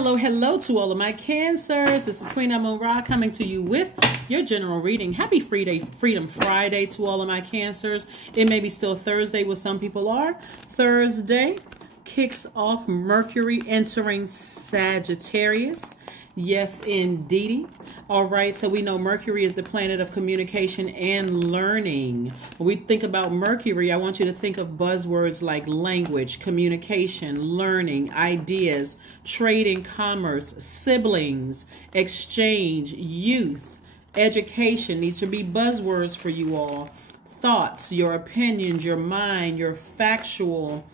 hello to all of my Cancers. This is Queen Amun Ra coming to you with your general reading. Happy Freedom Friday to all of my Cancers. It may be still Thursday, what some people are. Thursday kicks off Mercury entering Sagittarius. Yes, indeedy. All right, so we know Mercury is the planet of communication and learning. When we think about Mercury, I want you to think of buzzwords like language, communication, learning, ideas, trade and commerce, siblings, exchange, youth, education. These should be buzzwords for you all. Thoughts, your opinions, your mind, your factual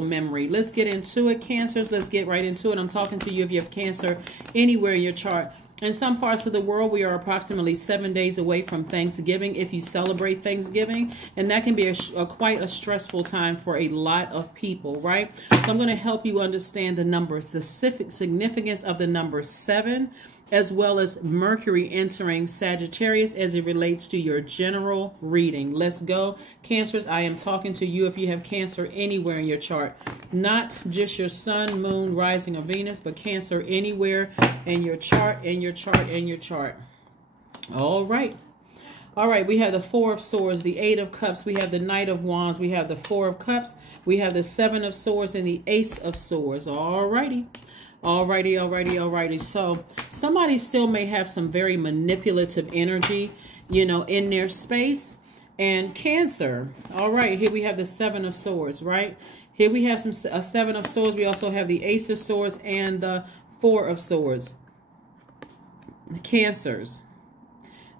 memory. Let's get into it, Cancers. Let's get right into it. I'm talking to you if you have Cancer anywhere in your chart. In some parts of the world, we are approximately 7 days away from Thanksgiving, if you celebrate Thanksgiving, and that can be quite a stressful time for a lot of people, right? So I'm going to help you understand the numbers, the significance of the number 7, as well as Mercury entering Sagittarius as it relates to your general reading. Let's go. Cancers, I am talking to you if you have Cancer anywhere in your chart. Not just your sun, moon, rising, or Venus, but Cancer anywhere in your chart, All right. All right, we have the Four of Swords, the Eight of Cups, we have the Knight of Wands, we have the Four of Cups, we have the Seven of Swords, and the Ace of Swords. All righty. Alrighty. So somebody still may have some very manipulative energy, in their space. And Cancer. All right, here we have the Seven of Swords, right? Here we have a Seven of Swords. We also have the Ace of Swords and the Four of Swords. Cancers.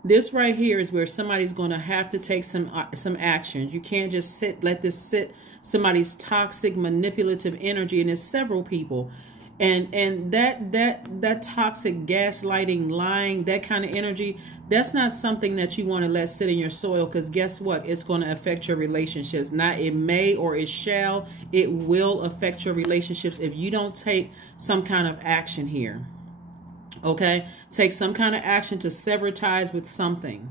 This right here is where somebody's going to have to take some actions. You can't just let this sit. Somebody's toxic, manipulative energy, and there's several people. And that toxic gaslighting, lying, that kind of energy, that's not something that you want to let sit in your soil, because guess what? It's going to affect your relationships. Not it may or it shall. It will affect your relationships if you don't take some kind of action here. Okay? Take some kind of action to sever ties with something.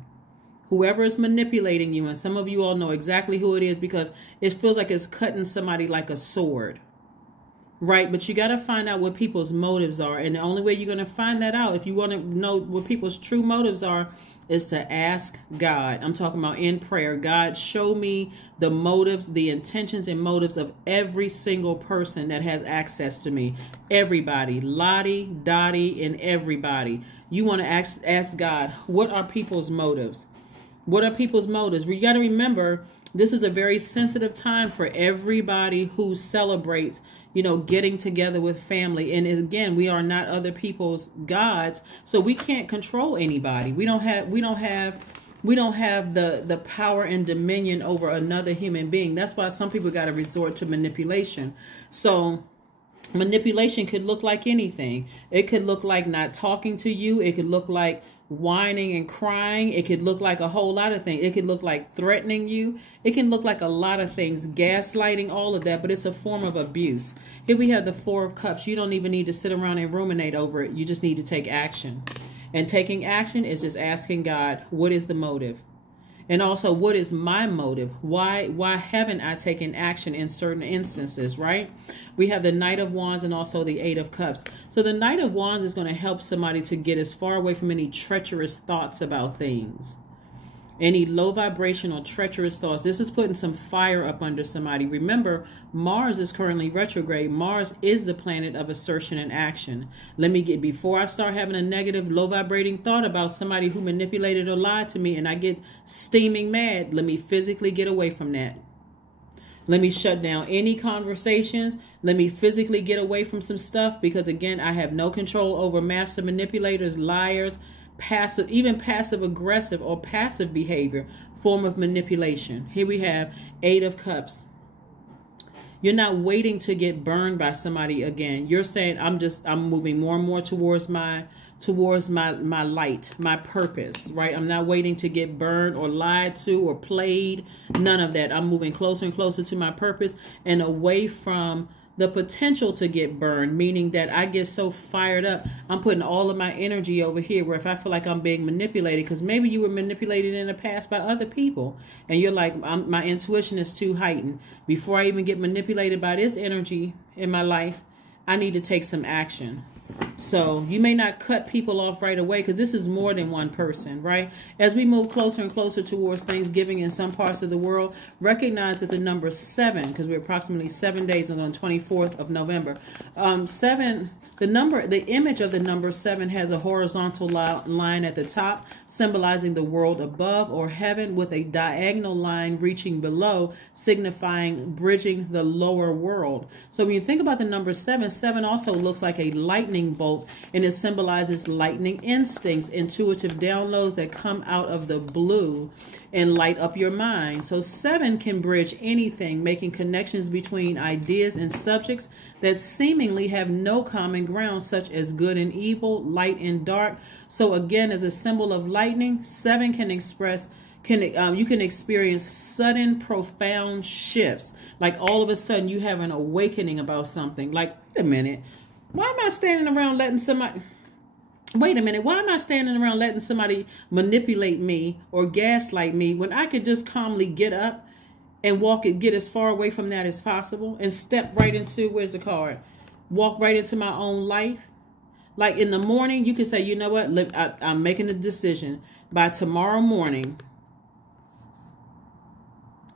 Whoever is manipulating you, and some of you all know exactly who it is, because it feels like it's cutting somebody like a sword. Right, but you got to find out what people's motives are. And the only way you're going to find that out, if you want to know what people's true motives are, is to ask God. I'm talking about in prayer. God, show me the motives, the intentions and motives of every single person that has access to me. Everybody, Lottie, Dottie, and everybody. You want to ask God, what are people's motives? What are people's motives? You got to remember, this is a very sensitive time for everybody who celebrates getting together with family. And again, we are not other people's gods, so we can't control anybody. We don't have the power and dominion over another human being. That's why some people got to resort to manipulation. So manipulation could look like anything. It could look like not talking to you. It could look like whining and crying. It could look like a whole lot of things. It could look like threatening you. It can look like a lot of things, gaslighting, all of that, but it's a form of abuse. Here we have the Four of Cups. You don't even need to sit around and ruminate over it. You just need to take action. And taking action is just asking God, what is the motive? And also, what is my motive? Why haven't I taken action in certain instances, right? We have the Knight of Wands and also the Eight of Cups. So the Knight of Wands is going to help somebody to get as far away from any treacherous thoughts about things. Any low vibrational treacherous thoughts. This is putting some fire up under somebody. Remember, Mars is currently retrograde. Mars is the planet of assertion and action. Before I start having a negative, low vibrating thought about somebody who manipulated or lied to me and I get steaming mad, let me physically get away from that. Let me shut down any conversations. Let me physically get away from some stuff, because again, I have no control over master manipulators, liars, even passive aggressive or passive behavior, form of manipulation. Here we have Eight of Cups. You're not waiting to get burned by somebody again. You're saying, I'm moving more and more towards my light, my purpose, right? I'm not waiting to get burned or lied to or played. None of that. I'm moving closer and closer to my purpose and away from the potential to get burned, meaning that I get so fired up, I'm putting all of my energy over here, where if I feel like I'm being manipulated, because maybe you were manipulated in the past by other people, and you're like, my intuition is too heightened. Before I even get manipulated by this energy in my life, I need to take some action. So you may not cut people off right away because this is more than one person, right? As we move closer and closer towards Thanksgiving in some parts of the world, recognize that the number 7, because we're approximately 7 days on the 24th of November, 7, the image of the number 7 has a horizontal line at the top, symbolizing the world above or heaven, with a diagonal line reaching below, signifying bridging the lower world. So when you think about the number 7, 7 also looks like a lightning bolt, and it symbolizes lightning instincts, intuitive downloads that come out of the blue and light up your mind. So 7 can bridge anything, making connections between ideas and subjects that seemingly have no common ground, such as good and evil, light and dark. So again, as a symbol of lightning, 7 can express you can experience sudden, profound shifts. Like all of a sudden you have an awakening about something. Like, wait a minute, why am I standing around letting somebody... Wait a minute, why am I standing around letting somebody manipulate me or gaslight me when I could just calmly get up and walk and get as far away from that as possible and step right into, where's the card? Walk right into my own life. Like in the morning, you can say, you know what, I'm making a decision. By tomorrow morning,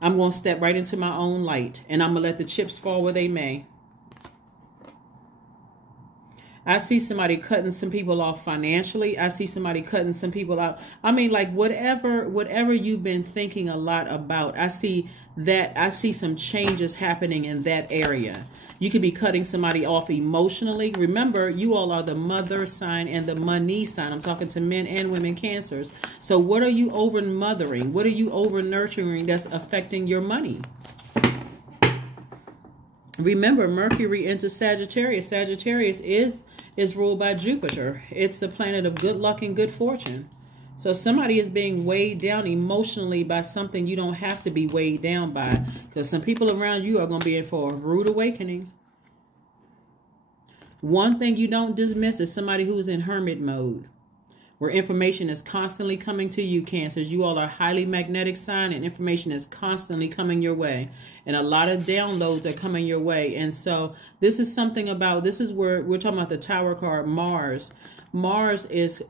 I'm going to step right into my own light, and I'm going to let the chips fall where they may. I see somebody cutting some people off financially. I see somebody cutting some people out. I mean, like whatever you've been thinking a lot about, I see some changes happening in that area. You could be cutting somebody off emotionally. Remember, you all are the mother sign and the money sign. I'm talking to men and women Cancers. So what are you over mothering? What are you over nurturing that's affecting your money? Remember, Mercury into Sagittarius. Sagittarius is ruled by Jupiter. It's the planet of good luck and good fortune. So somebody is being weighed down emotionally by something you don't have to be weighed down by, because some people around you are going to be in for a rude awakening. One thing you don't dismiss is somebody who's in hermit mode, where information is constantly coming to you, Cancers. You all are a highly magnetic sign, and information is constantly coming your way. And a lot of downloads are coming your way. And so this is something about, this is where we're talking about the Tower card, Mars. Mars is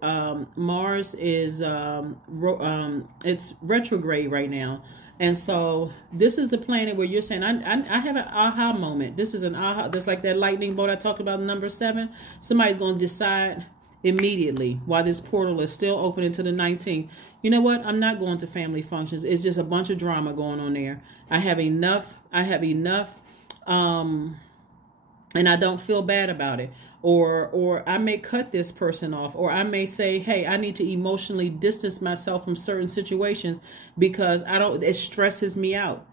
it's retrograde right now. And so this is the planet where you're saying, I have an aha moment. This is an aha, just like that lightning bolt I talked about, number 7. Somebody's going to decide immediately while this portal is still open until the 19th. You know what? I'm not going to family functions. It's just a bunch of drama going on there. I have enough. And I don't feel bad about it. Or I may cut this person off, or I may say, hey, I need to emotionally distance myself from certain situations because it stresses me out.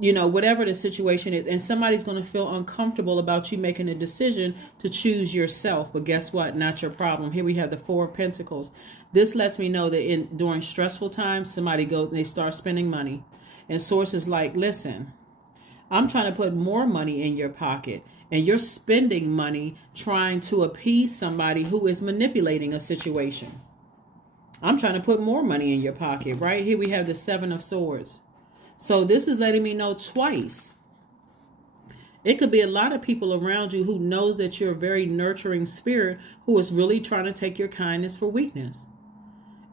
You know, whatever the situation is, and somebody's going to feel uncomfortable about you making a decision to choose yourself. But guess what? Not your problem. Here we have the 4 of Pentacles. This lets me know that during stressful times, somebody goes and they start spending money. And sources like, listen, I'm trying to put more money in your pocket, and you're spending money trying to appease somebody who is manipulating a situation. I'm trying to put more money in your pocket. Right here we have the 7 of Swords. So this is letting me know twice. It could be a lot of people around you who knows that you're a very nurturing spirit who is really trying to take your kindness for weakness.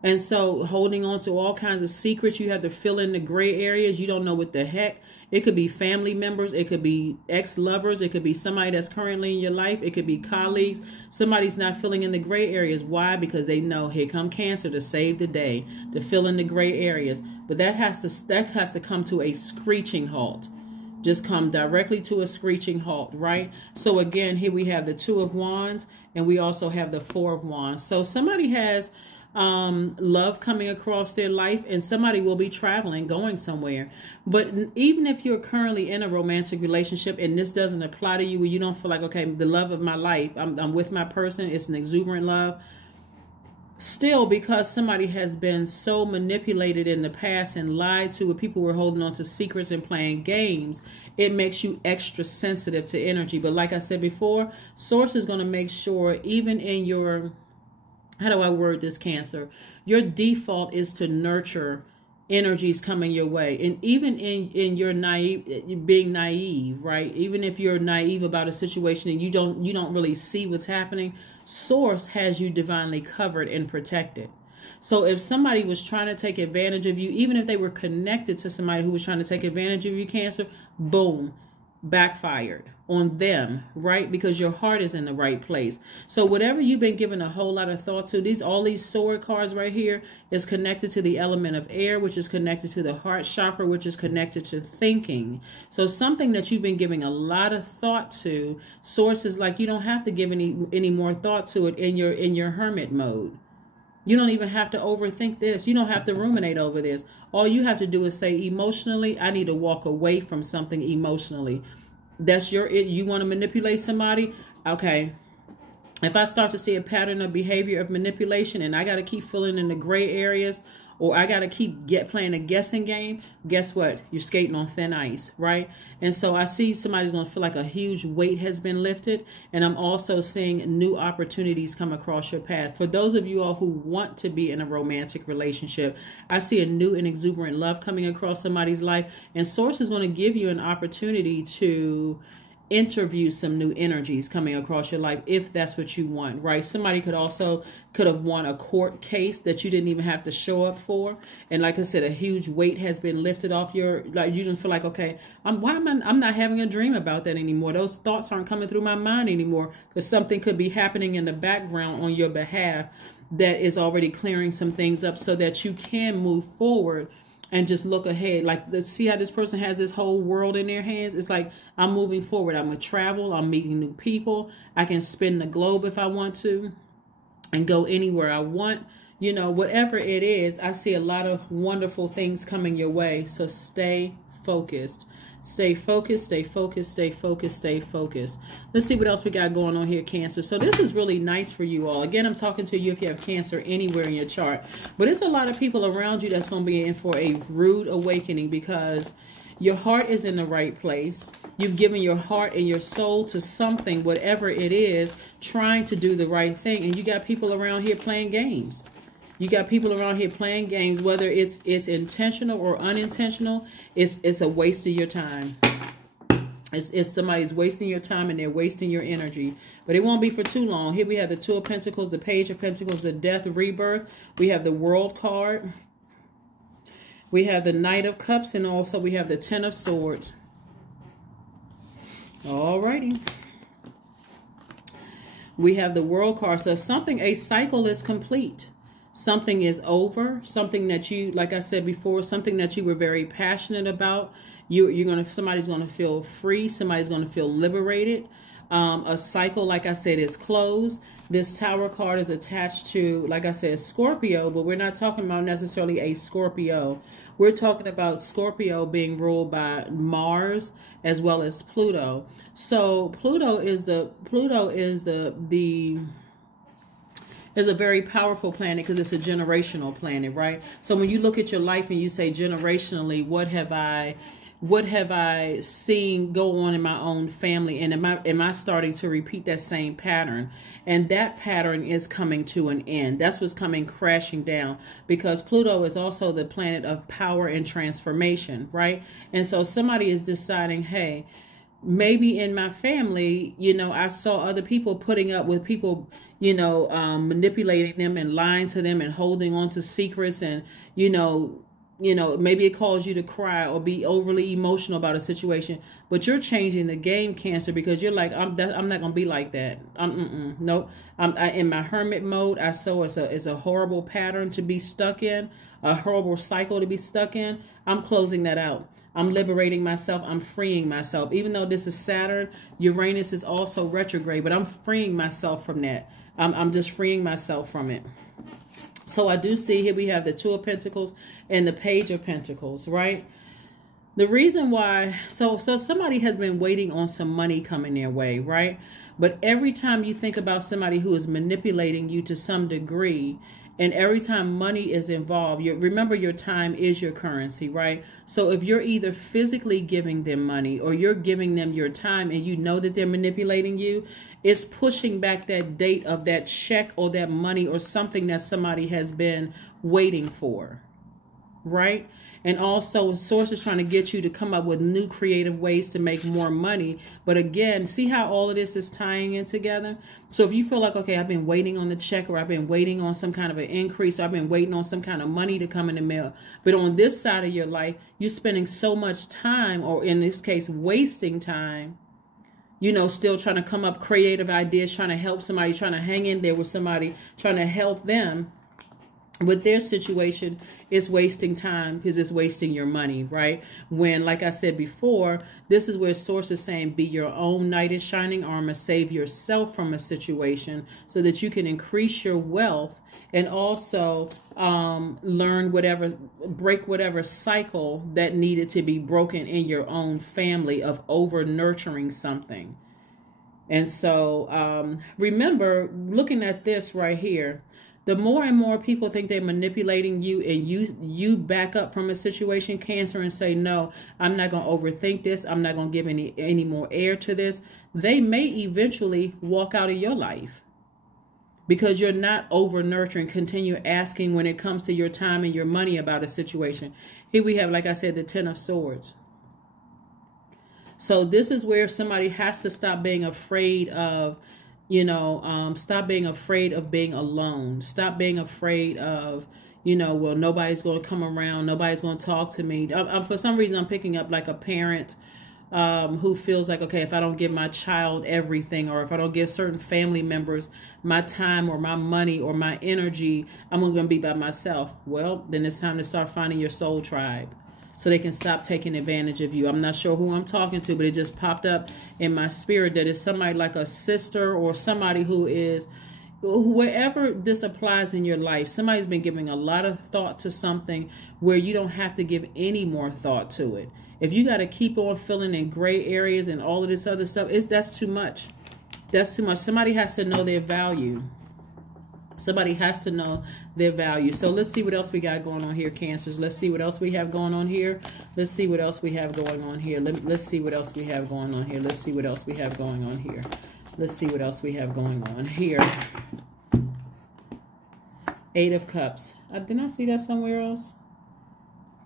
And so holding on to all kinds of secrets, you have to fill in the gray areas. You don't know what the heck. It could be family members. It could be ex-lovers. It could be somebody that's currently in your life. It could be colleagues. Somebody's not filling in the gray areas. Why? Because they know here come Cancer to save the day, to fill in the gray areas. But that has to come to a screeching halt. Just come directly to a screeching halt, right? So again, here we have the 2 of Wands, and we also have the 4 of Wands. So somebody has love coming across their life, and somebody will be traveling, going somewhere. But even if you're currently in a romantic relationship and this doesn't apply to you, where you don't feel like, okay, the love of my life, I'm with my person, it's an exuberant love, still, because somebody has been so manipulated in the past and lied to, where people were holding on to secrets and playing games, it makes you extra sensitive to energy. But like I said before, Source is going to make sure, even in your, how do I word this, Cancer? Your default is to nurture energies coming your way. And even in your naive, being naive, right? Even if you're naive about a situation and you don't really see what's happening, Source has you divinely covered and protected. So if somebody was trying to take advantage of you, even if they were connected to somebody who was trying to take advantage of you, Cancer, boom, backfired on them, right? Because your heart is in the right place. So whatever you've been giving a whole lot of thought to, all these sword cards right here is connected to the element of air, which is connected to the heart chakra, which is connected to thinking. So something that you've been giving a lot of thought to, Source is like, you don't have to give any more thought to it in your hermit mode. You don't even have to overthink this. You don't have to ruminate over this. All you have to do is say, emotionally, I need to walk away from something emotionally. That's you want to manipulate somebody? Okay. If I start to see a pattern of behavior of manipulation and I got to keep filling in the gray areas, or I got to keep playing a guessing game, guess what? You're skating on thin ice, right? And so I see somebody's going to feel like a huge weight has been lifted. And I'm also seeing new opportunities come across your path. For those of you all who want to be in a romantic relationship, I see a new and exuberant love coming across somebody's life. And Source is going to give you an opportunity to interview some new energies coming across your life, if that's what you want, right? Somebody could have won a court case that you didn't even have to show up for. And like I said, a huge weight has been lifted off you don't feel like, okay, I'm not having a dream about that anymore. Those thoughts aren't coming through my mind anymore, because something could be happening in the background on your behalf that is already clearing some things up so that you can move forward and just look ahead. Like, let's see how this person has this whole world in their hands. It's like, I'm moving forward. I'm going to travel. I'm meeting new people. I can spin the globe if I want to and go anywhere I want. You know, whatever it is, I see a lot of wonderful things coming your way. So stay focused. Stay focused, stay focused, stay focused, stay focused. Let's see what else we got going on here, Cancer. So this is really nice for you all. Again, I'm talking to you if you have Cancer anywhere in your chart. But it's a lot of people around you that's going to be in for a rude awakening, because your heart is in the right place. You've given your heart and your soul to something, whatever it is, trying to do the right thing. And you got people around here playing games. You got people around here playing games, whether it's intentional or unintentional. It's a waste of your time. It's somebody's wasting your time and they're wasting your energy. But it won't be for too long. Here we have the Two of Pentacles, the Page of Pentacles, the Death, Rebirth. We have the World card. We have the Knight of Cups, and also we have the Ten of Swords. Alrighty. We have the World card. So a cycle is complete. Something is over, something that you, like I said before, something that you were very passionate about. Somebody's going to feel free. Somebody's going to feel liberated. A cycle, like I said, is closed. This Tower card is attached to, like I said, Scorpio, but we're not talking about necessarily a Scorpio. We're talking about Scorpio being ruled by Mars as well as Pluto. So Pluto is a very powerful planet because it's a generational planet, right? So when you look at your life and you say generationally, what have I seen go on in my own family, and am I starting to repeat that same pattern? And that pattern is coming to an end. That's what's coming crashing down, because Pluto is also the planet of power and transformation, right? And so somebody is deciding, hey, maybe in my family, I saw other people putting up with people, manipulating them and lying to them and holding on to secrets, and, maybe it caused you to cry or be overly emotional about a situation, but you're changing the game, Cancer, because you're like, I'm not going to be like that. Nope. In my hermit mode, I saw it's a horrible pattern to be stuck in, a horrible cycle to be stuck in. I'm closing that out. I'm liberating myself. I'm freeing myself. Even though this is Saturn, Uranus is also retrograde, but I'm freeing myself from that. I'm just freeing myself from it. So I do see here we have the Two of Pentacles and the Page of Pentacles, right? The reason why, so somebody has been waiting on some money coming their way, right? But every time you think about somebody who is manipulating you to some degree, and every time money is involved, remember your time is your currency, right? So if you're either physically giving them money or you're giving them your time and you know that they're manipulating you, it's pushing back that date of that check or that money or something that somebody has been waiting for, right? And also, source is trying to get you to come up with new creative ways to make more money. But again, see how all of this is tying in together? So if you feel like, okay, I've been waiting on the check, or I've been waiting on some kind of an increase, or I've been waiting on some kind of money to come in the mail. But on this side of your life, you're spending so much time, or in this case, wasting time, you know, still trying to come up creative ideas, trying to help somebody, trying to hang in there with somebody, trying to help them with their situation. Is wasting time, because it's wasting your money, right? When, like I said before, this is where source is saying, be your own knight in shining armor, save yourself from a situation so that you can increase your wealth, and also learn whatever, break whatever cycle that needed to be broken in your own family of over nurturing something. And so remember, looking at this right here, the more and more people think they're manipulating you, and you back up from a situation, Cancer, and say, no, I'm not going to overthink this. I'm not going to give any more air to this. They may eventually walk out of your life because you're not over nurturing. Continue asking when it comes to your time and your money about a situation. Here we have, like I said, the Ten of Swords. So this is where somebody has to stop being afraid of, you know, stop being afraid of being alone. Stop being afraid of, you know, well, nobody's going to come around. Nobody's going to talk to me. For some reason, I'm picking up like a parent who feels like, okay, if I don't give my child everything, or if I don't give certain family members my time or my money or my energy, I'm going to be by myself. Well, then it's time to start finding your soul tribe, so they can stop taking advantage of you. I'm not sure who I'm talking to, but it just popped up in my spirit that it's somebody like a sister, or somebody who is, wherever this applies in your life, somebody's been giving a lot of thought to something where you don't have to give any more thought to it. If you got to keep on filling in gray areas and all of this other stuff, that's too much. That's too much. Somebody has to know their value. Somebody has to know their value. So let's see what else we got going on here, Cancers. Let's see what else we have going on here. Let's see what else we have going on here. Let's see what else we have going on here. Let's see what else we have going on here. Let's see what else we have going on here. Eight of Cups. Did I see that somewhere else?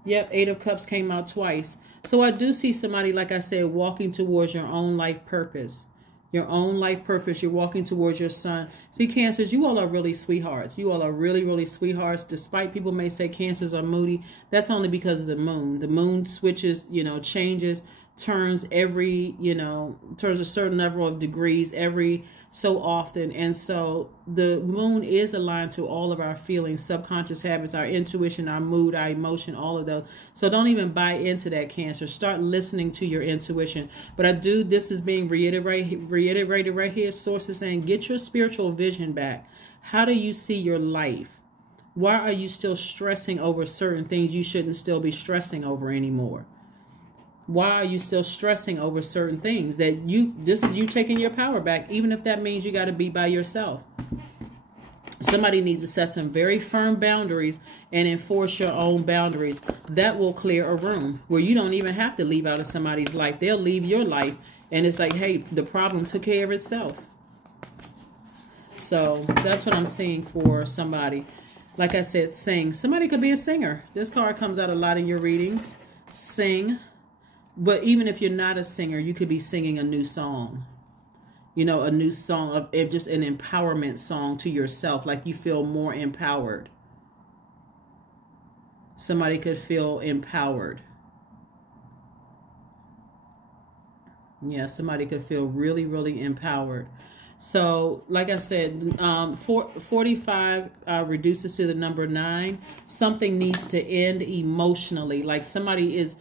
Yep, Eight of Cups came out twice. So I do see somebody, like I said, walking towards your own life purpose. Your own life purpose. You're walking towards your son. See, Cancers, you all are really sweethearts. You all are really, really sweethearts. Despite people may say Cancers are moody, that's only because of the moon. The moon switches, you know, changes, turns every, you know, turns a certain level of degrees every so often. And so the moon is aligned to all of our feelings, subconscious habits, our intuition, our mood, our emotion, all of those. So don't even buy into that, Cancer. Start listening to your intuition. But this is being reiterated right here. Source is saying, get your spiritual vision back. How do you see your life? Why are you still stressing over certain things you shouldn't still be stressing over anymore? Why are you still stressing over certain things that this is you taking your power back, even if that means you got to be by yourself? Somebody needs to set some very firm boundaries and enforce your own boundaries. That will clear a room where you don't even have to leave out of somebody's life. They'll leave your life. And it's like, hey, the problem took care of itself. So that's what I'm seeing for somebody. Like I said, sing. Somebody could be a singer. This card comes out a lot in your readings. Sing. But even if you're not a singer, you could be singing a new song. You know, a new song of just an empowerment song to yourself, like you feel more empowered. Somebody could feel empowered. Yeah, somebody could feel really, really empowered. So, like I said, 45 reduces to the number 9. Something needs to end emotionally. Like somebody is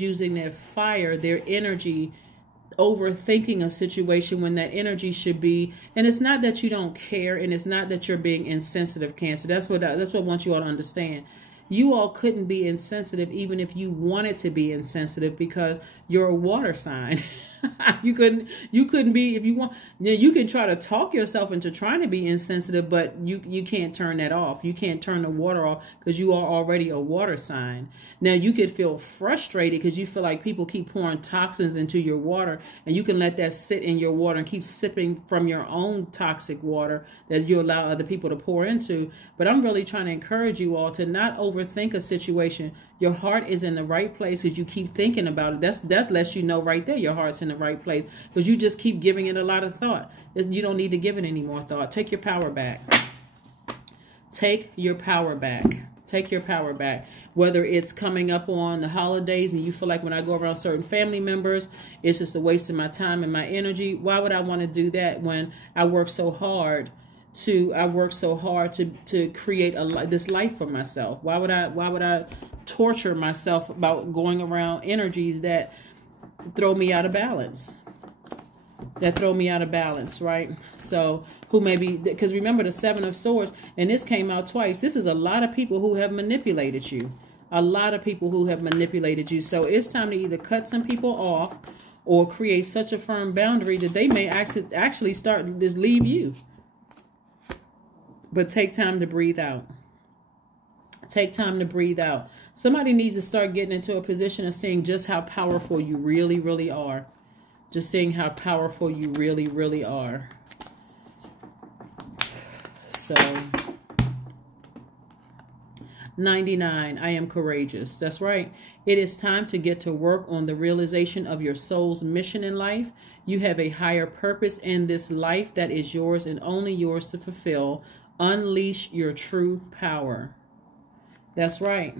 using their fire, their energy, overthinking a situation when that energy should be. And it's not that you don't care, and it's not that you're being insensitive, Cancer. That's what I want you all to understand. You all couldn't be insensitive even if you wanted to be insensitive, because you're a water sign. You couldn't be if you want. You can try to talk yourself into trying to be insensitive, but you can't turn that off. You can't turn the water off because you are already a water sign. Now you could feel frustrated because you feel like people keep pouring toxins into your water, and you can let that sit in your water and keep sipping from your own toxic water that you allow other people to pour into. But I'm really trying to encourage you all to not overthink a situation. Your heart is in the right place because you keep thinking about it. That lets you know right there your heart's in the right place because you just keep giving it a lot of thought. You don't need to give it any more thought. Take your power back. Take your power back. Take your power back. Whether it's coming up on the holidays and you feel like when I go around certain family members, it's just a waste of my time and my energy. Why would I want to do that when I work so hard to create this life for myself? Why would I torture myself about going around energies that throw me out of balance? Right? So who maybe, because remember the Seven of Swords, and this came out twice. This is a lot of people who have manipulated you. A lot of people who have manipulated you. So it's time to either cut some people off or create such a firm boundary that they may actually start to just leave you. But take time to breathe out. Take time to breathe out. Somebody needs to start getting into a position of seeing just how powerful you really, really are. Just seeing how powerful you really, really are. So, 99, I am courageous. That's right. It is time to get to work on the realization of your soul's mission in life. You have a higher purpose in this life that is yours and only yours to fulfill. Unleash your true power. That's right.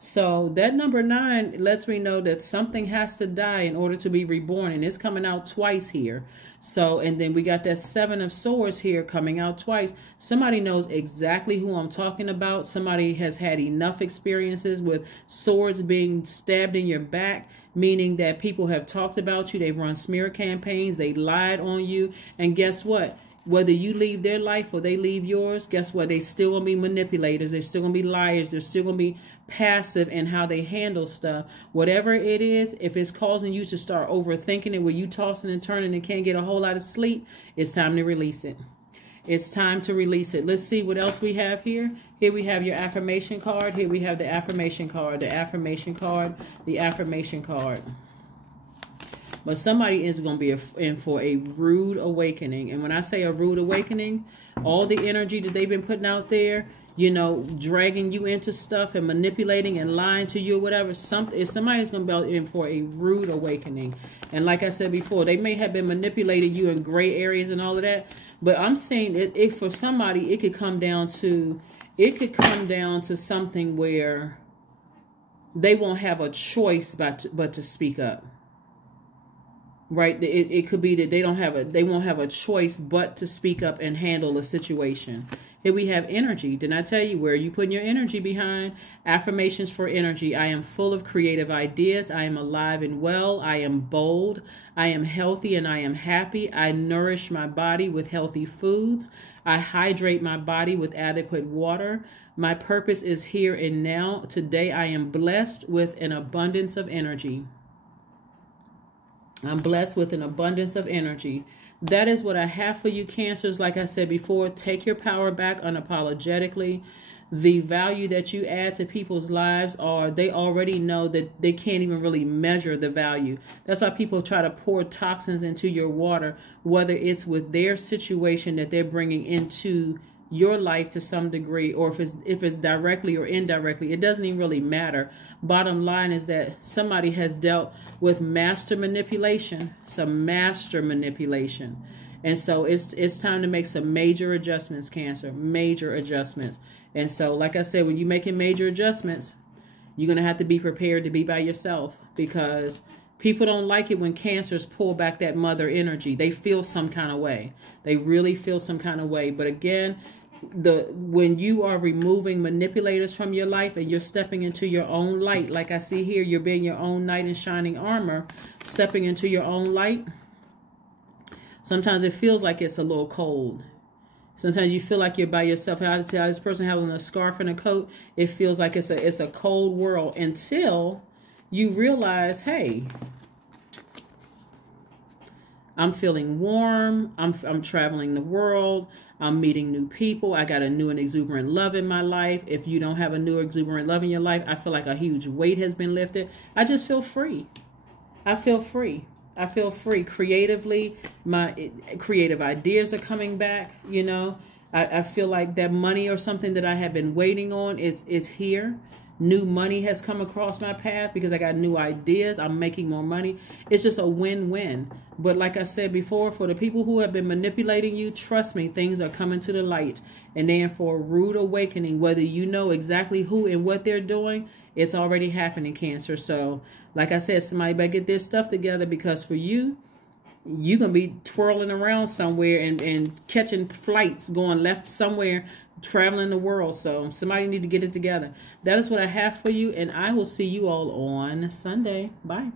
So that number 9 lets me know that something has to die in order to be reborn. And it's coming out twice here. So, and then we got that 7 of Swords here coming out twice. Somebody knows exactly who I'm talking about. Somebody has had enough experiences with swords being stabbed in your back, meaning that people have talked about you. They've run smear campaigns. They lied on you. And guess what? Whether you leave their life or they leave yours, guess what? They still going to be manipulators. They're still going to be liars. They're still going to be passive in how they handle stuff. Whatever it is, if it's causing you to start overthinking it, where you tossing and turning and can't get a whole lot of sleep, it's time to release it. It's time to release it. Let's see what else we have here. Here we have your affirmation card. Here we have the affirmation card, the affirmation card, the affirmation card. But somebody is going to be in for a rude awakening. And when I say a rude awakening, all the energy that they've been putting out there, you know, dragging you into stuff and manipulating and lying to you or whatever, somebody's going to be in for a rude awakening. And like I said before, they may have been manipulating you in gray areas and all of that. But I'm saying it for somebody, it could come down to something where they won't have a choice but to speak up. Right? It could be that they won't have a choice but to speak up and handle a situation. Here we have energy. Didn't I tell you where you putting your energy behind? Affirmations for energy. I am full of creative ideas. I am alive and well. I am bold. I am healthy and I am happy. I nourish my body with healthy foods. I hydrate my body with adequate water. My purpose is here and now. Today I am blessed with an abundance of energy. I'm blessed with an abundance of energy. That is what I have for you, Cancers. Like I said before, take your power back unapologetically. The value that you add to people's lives they already know that they can't even really measure the value. That's why people try to pour toxins into your water, whether it's with their situation that they're bringing into your life to some degree, or if it's directly or indirectly. It doesn't even really matter. Bottom line is that somebody has dealt with master manipulation, some master manipulation. And so it's time to make some major adjustments, Cancer, major adjustments. And so, like I said, when you're making major adjustments, you're going to have to be prepared to be by yourself, because people don't like it when Cancers pull back that mother energy. They feel some kind of way. They really feel some kind of way. But again, when you are removing manipulators from your life and you're stepping into your own light, like I see here, you're being your own knight in shining armor, stepping into your own light. Sometimes it feels like it's a little cold. Sometimes you feel like you're by yourself. How to tell this person having a scarf and a coat, it feels like it's a cold world until you realize, hey, I'm feeling warm. I'm traveling the world. I'm meeting new people. I got a new and exuberant love in my life. If you don't have a new exuberant love in your life, I feel like a huge weight has been lifted. I just feel free. I feel free. I feel free creatively. My creative ideas are coming back. I feel like that money or something that I have been waiting on is here. New money has come across my path because I got new ideas. I'm making more money. It's just a win-win. But like I said before, for the people who have been manipulating you, trust me, things are coming to the light. And then for a rude awakening, whether you know exactly who and what they're doing, it's already happening, Cancer. So like I said, somebody better get their stuff together, because for you, you're going to be twirling around somewhere and catching flights going left somewhere, traveling the world. So somebody need to get it together. That is what I have for you, and I will see you all on Sunday. Bye.